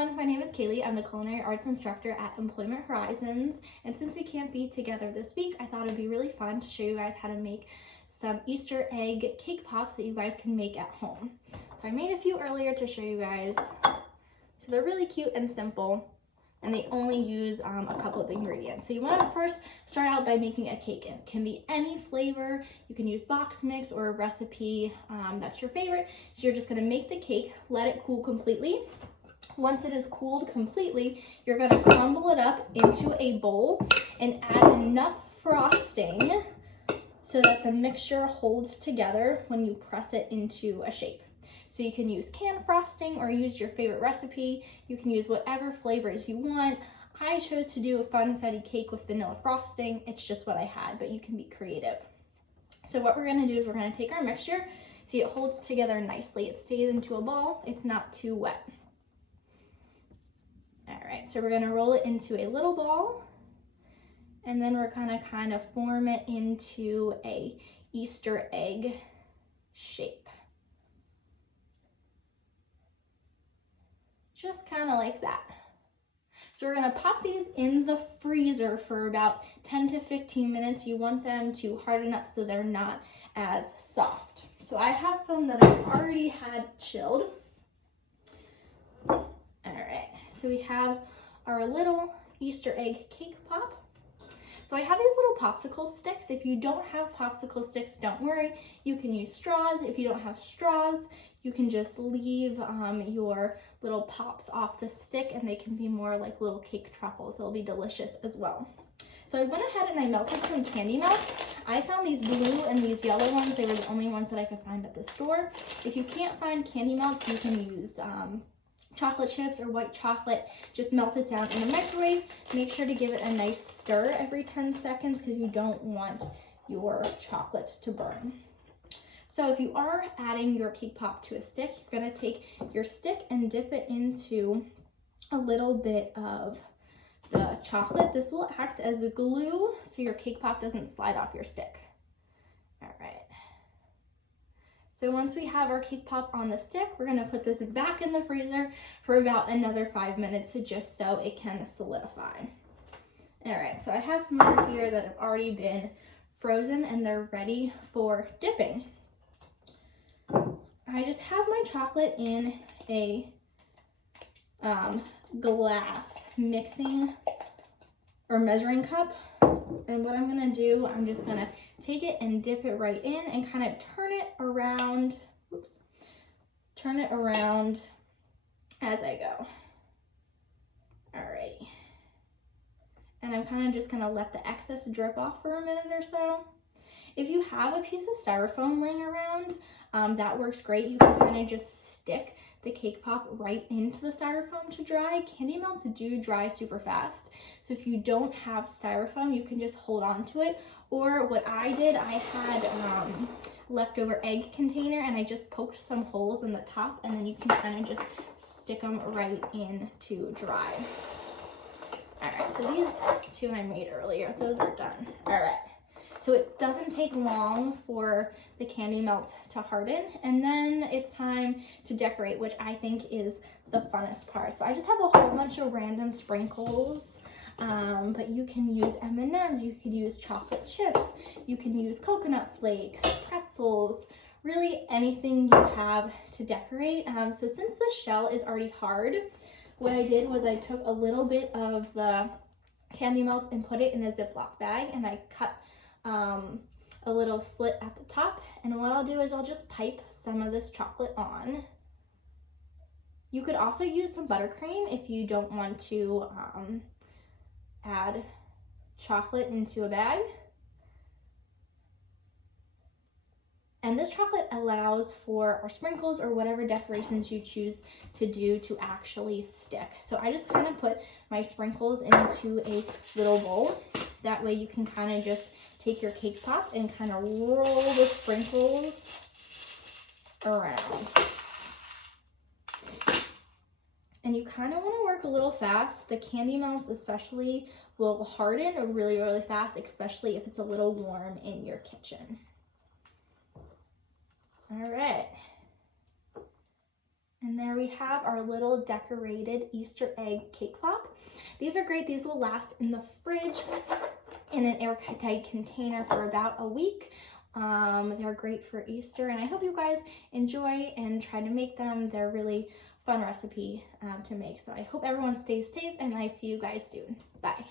everyone, my name is Kaylee. I'm the Culinary Arts Instructor at Employment Horizons, and since we can't be together this week, I thought it'd be really fun to show you guys how to make some Easter egg cake pops that you guys can make at home. So I made a few earlier to show you guys. So they're really cute and simple, and they only use a couple of ingredients. So you want to first start out by making a cake. It can be any flavor. You can use box mix or a recipe that's your favorite. So you're just going to make the cake, let it cool completely. Once it is cooled completely, you're going to crumble it up into a bowl and add enough frosting so that the mixture holds together when you press it into a shape. So you can use canned frosting or use your favorite recipe. You can use whatever flavors you want. I chose to do a funfetti cake with vanilla frosting. It's just what I had, but you can be creative. So what we're gonna do is we're gonna take our mixture. See, it holds together nicely. It stays into a ball. It's not too wet. All right, so we're gonna roll it into a little ball, and then we're gonna kind of form it into a Easter egg shape. Just kind of like that. So we're gonna pop these in the freezer for about 10 to 15 minutes. You want them to harden up so they're not as soft. So I have some that I've already had chilled. All right, so we have our little Easter egg cake pop. So I have these little popsicle sticks. If you don't have popsicle sticks, don't worry. You can use straws. If you don't have straws, you can just leave your little pops off the stick, and they can be more like little cake truffles. They'll be delicious as well. So I went ahead and I melted some candy melts. I found these blue and these yellow ones. They were the only ones that I could find at the store. If you can't find candy melts, you can use chocolate chips or white chocolate. Just melt it down in the microwave. Make sure to give it a nice stir every 10 seconds because you don't want your chocolate to burn. So if you are adding your cake pop to a stick, you're gonna take your stick and dip it into a little bit of the chocolate. This will act as a glue so your cake pop doesn't slide off your stick. All right. So once we have our cake pop on the stick, we're gonna put this back in the freezer for about another 5 minutes just so it can solidify. All right, so I have some over here that have already been frozen and they're ready for dipping. I just have my chocolate in a glass mixing or measuring cup. And what I'm gonna do, I'm just gonna take it and dip it right in and kind of turn it around, turn it around as I go. Alrighty. And I'm kind of just gonna let the excess drip off for a minute or so. If you have a piece of styrofoam laying around, that works great. You can kind of just stick the cake pop right into the styrofoam to dry. Candy melts do dry super fast. So if you don't have styrofoam, you can just hold on to it. Or what I did, I had leftover egg container and I just poked some holes in the top, and then you can kind of just stick them right in to dry. All right, so these two I made earlier, those are done. All right. So it doesn't take long for the candy melts to harden, and then it's time to decorate, which I think is the funnest part. So I just have a whole bunch of random sprinkles, but you can use M&Ms, you could use chocolate chips, you can use coconut flakes, pretzels, really anything you have to decorate. So since the shell is already hard, what I did was I took a little bit of the candy melts and put it in a Ziploc bag, and I cut a little slit at the top, and what I'll do is I'll just pipe some of this chocolate on. You could also use some buttercream if you don't want to add chocolate into a bag. And this chocolate allows for our sprinkles or whatever decorations you choose to do to actually stick. So I just kind of put my sprinkles into a little bowl. That way you can kind of just take your cake pop and kind of roll the sprinkles around. And you kind of want to work a little fast. The candy melts especially will harden really, really fast, especially if it's a little warm in your kitchen. All right. And there we have our little decorated Easter egg cake pop. These are great. These will last in the fridge in an airtight container for about a week. They're great for Easter, and I hope you guys enjoy and try to make them. They're really fun recipe to make. So I hope everyone stays safe, and I see you guys soon. Bye.